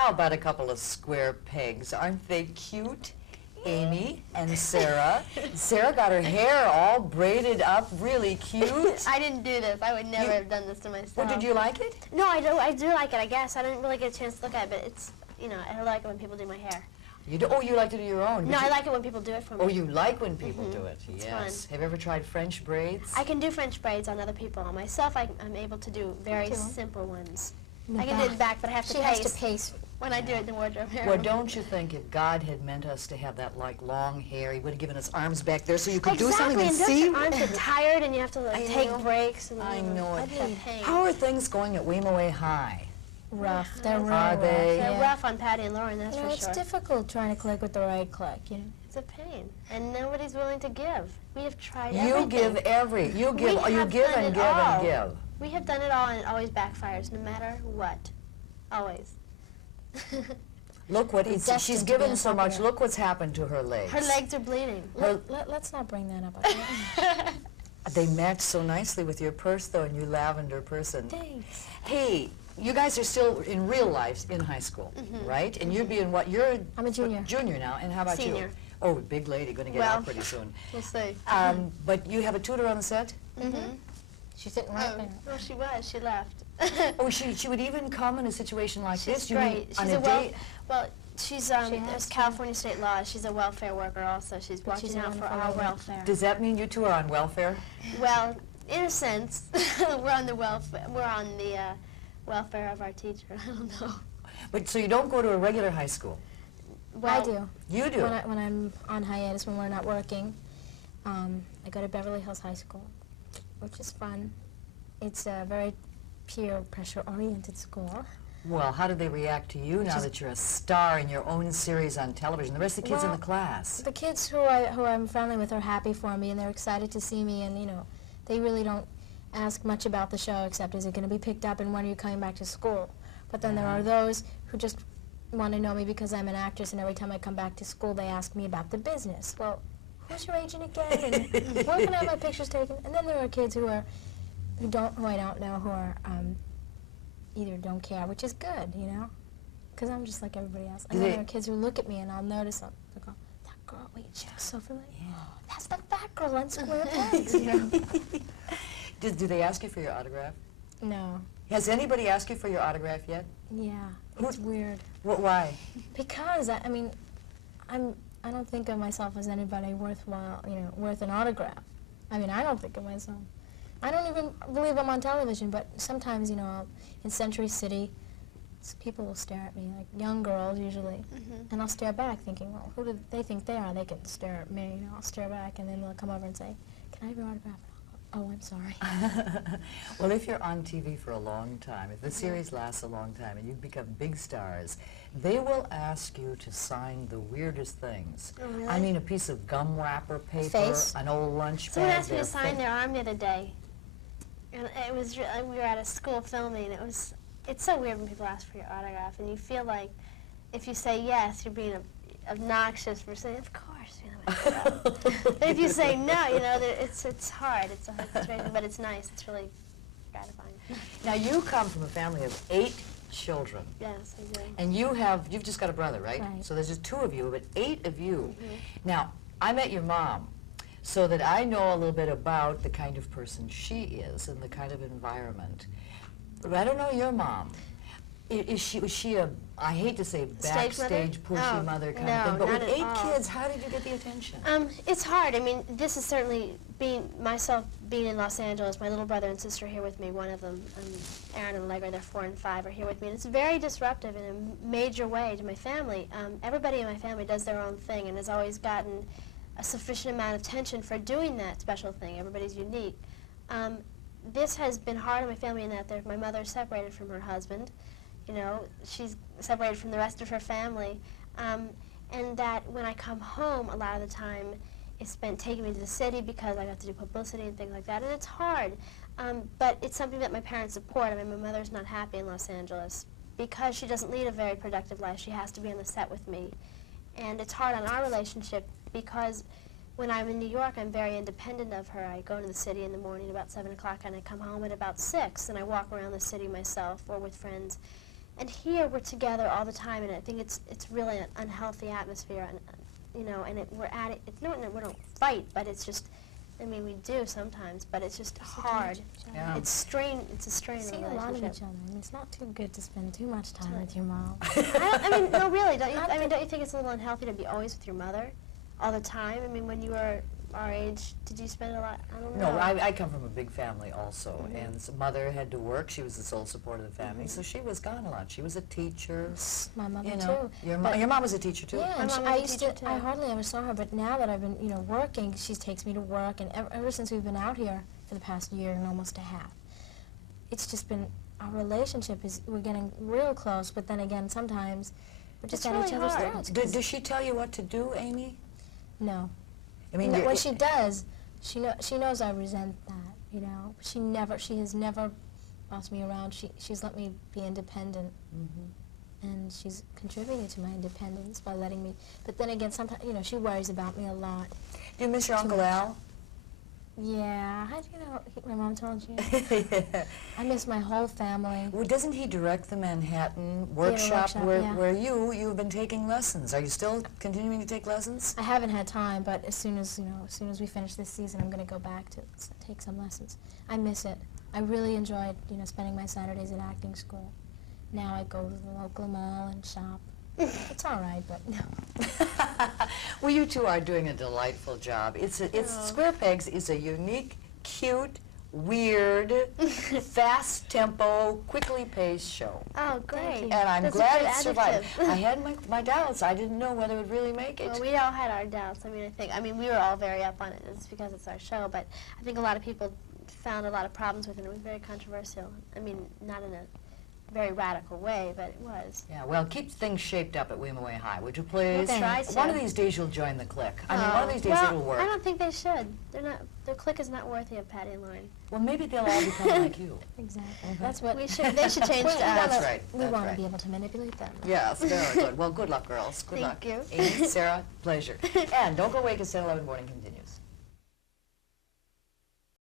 How about a couple of square pegs? Aren't they cute? Amy and Sarah. Sarah got her hair all braided up, really cute. I didn't do this. I would never have done this to myself. Well, did you like it? No, I do like it, I guess. I didn't really get a chance to look at it, but it's, you know, I like it when people do my hair. You do? Oh, you like to do your own? No, I like it when people do it for me. Oh, you like when people do it? It's Yes. fun. Have you ever tried French braids? I can do French braids on other people. On myself, I'm able to do very simple ones. I can do the back, but I have to pace. She has to pace. When I do it in the wardrobe area. Well, don't you think if God had meant us to have that, like, long hair, He would have given us arms back there so you could do something and Exactly, see? and your arms get tired and you have to like, take know. breaks. And, I know it. That's a pain. How are things going at Weemaway High? Rough. They're really Are rough. they? They're Yeah. rough on Patty and Lauren, that's You know, for it's sure. difficult trying to click with the right click, you know. It's a pain, and nobody's willing to give. We have tried You everything. give you We give have and done it give all. and give. We have done it all, and it always backfires, no matter what. Always. Look what It's it's, she's destined to be given so much. unpopular. Look what's happened to her legs. Her legs are bleeding. Let's not bring that up. Okay? They match so nicely with your purse, though, and your lavender person. Thanks. Hey, you guys are still in real life in high school, right? And you'd be in what? You're I'm a junior. Junior now, and how about you? Senior. Oh, big lady, going to get out pretty soon. We'll see. But you have a tutor on the set? She's sitting right Oh, there. well, she was. She left. Oh, she would even come in a situation like She's this? You mean great. on She's a date? well, she's there's California state law. She's a welfare worker also. She's But she's watching out for wonderful our woman. welfare. Does that mean you two are on welfare? Well, in a sense, we're on the welfare. We're on the welfare of our teacher. I don't know. But so you don't go to a regular high school? I do. You do? When I'm on hiatus, when we're not working, I go to Beverly Hills High School, which is fun. It's a very peer pressure-oriented school. Well, how do they react to you now that you're a star in your own series on television? The rest of the kids in the class. The kids who I'm friendly with are happy for me, and they're excited to see me, and, you know, they really don't ask much about the show except, is it going to be picked up and when are you coming back to school? But then there are those who just want to know me because I'm an actress, and every time I come back to school they ask me about the business. Well, who's your agent again? And where can I have my pictures taken? And then there are kids who I don't know, who are either don't care, which is good, you know, because I'm just like everybody else. And then there are kids who look at me and I'll notice them. They'll go, that girl, wait, she was so familiar. Oh, that's the fat girl on Square Pegs. You know? Do they ask you for your autograph? No. Has anybody asked you for your autograph yet? Yeah, it's weird. Why? Because I mean, I don't think of myself as anybody worthwhile, you know, worth an autograph. I mean, I don't think of myself. I don't even believe I'm on television, but sometimes, you know, in Century City, people will stare at me, like young girls usually, and I'll stare back thinking, well, who do they think they are? They can stare at me, you know, I'll stare back, and then they'll come over and say, can I have your autograph? Oh, I'm sorry. Well, if you're on TV for a long time, if the series lasts a long time and you become big stars, they will ask you to sign the weirdest things. Oh, really? I mean, a piece of gum wrapper paper, face? an old lunch bag. Someone asked me to their sign fa- their arm the other day, and it was we were at a school filming. It's so weird when people ask for your autograph, and you feel like if you say yes, you're being obnoxious for saying, of course. You know, but if you say no, you know, it's hard. It's a hard situation, but it's nice. It's really gratifying. Now, you come from a family of 8 children. Yes, I do. And you've just got a brother, right? Right. So there's just 2 of you, but 8 of you. Now, I met your mom, so that I know a little bit about the kind of person she is and the kind of environment. But I don't know your mom. Was she a, I hate to say Stage mother? backstage pushy Oh, mother kind no, of thing, but not with at 8 all. kids, how did you get the attention? It's hard. I mean, this is certainly myself being in Los Angeles. My little brother and sister are here with me. One of them, Aaron and Allegra, they're 4 and 5, are here with me. And it's very disruptive in a major way to my family. Everybody in my family does their own thing and has always gotten a sufficient amount of attention for doing that special thing. Everybody's unique. This has been hard on my family in that my mother is separated from her husband. You know, she's separated from the rest of her family. And that when I come home, a lot of the time it's spent taking me to the city because I got to do publicity and things like that. And it's hard. But it's something that my parents support. I mean, my mother's not happy in Los Angeles because she doesn't lead a very productive life. She has to be on the set with me. And it's hard on our relationship because when I'm in New York, I'm very independent of her. I go to the city in the morning about 7 o'clock and I come home at about 6 and I walk around the city myself or with friends. And here we're together all the time, and I think it's really an unhealthy atmosphere, and you know, and we're at it. It's not that we don't fight, but it's just, I mean, we do sometimes, but it's just hard. Yeah. It's strain. It's a strained See a relationship. lot of each other. I mean, it's not too good to spend too much time with your mom. I mean, no, really. Don't you? I mean, don't you think it's a little unhealthy to be always with your mother all the time? I mean, when you were our age, did you spend a lot? I don't know. No, I come from a big family also, and mother had to work. She was the sole support of the family, so she was gone a lot. She was a teacher. My mother You know, too. your But- mom was a teacher too. Yeah, My and mom I was a used teacher, to. too. I hardly ever saw her, but now that I've been, working, she takes me to work, and ever since we've been out here for the past year and almost a half, it's just been our relationship we're getting real close. But then again, sometimes we're just It's at each really other's hard. throats. Does she tell you what to do, Amy? No. I mean, When she does, she knows I resent that. She has never bossed me around. She's let me be independent. And she's contributed to my independence by letting me. But then again, sometimes she worries about me a lot. Do you miss your Uncle Al? Yeah, how do you know? My mom told you. I miss my whole family. Well, doesn't he direct the Manhattan workshop, workshop, where, yeah. where you've been taking lessons? Are you still continuing to take lessons? I haven't had time, but as soon as we finish this season, I'm going to go back to take some lessons. I miss it. I really enjoyed, spending my Saturdays at acting school. Now I go to the local mall and shop. It's all right, but no. Well, you two are doing a delightful job. Square Pegs is a unique, cute, weird, fast tempo, quickly paced show. Oh, great. And I'm That's a glad good it survived. adjective. I had my doubts. I didn't know whether it would really make it. Well, we all had our doubts. I mean, we were all very up on it. It's because it's our show, but I think a lot of people found a lot of problems with it. It was very controversial. I mean, not in a very radical way, but it was. Yeah, well, keep things shaped up at Weemaway High, would you please? We'll try to. One of these days you'll join the clique. I mean, one of these days well, it'll work. I don't think they should. They're not. Their clique is not worthy of Patty and Lauren. Well, maybe they'll all become like you. Exactly. That's what They should change to That's us. right. We That's want right. to be able to manipulate them. Yes, very good. Well, good luck, girls. Good luck. Thank you. Amy, Sarah, pleasure. And don't go away because 10:11 morning continues.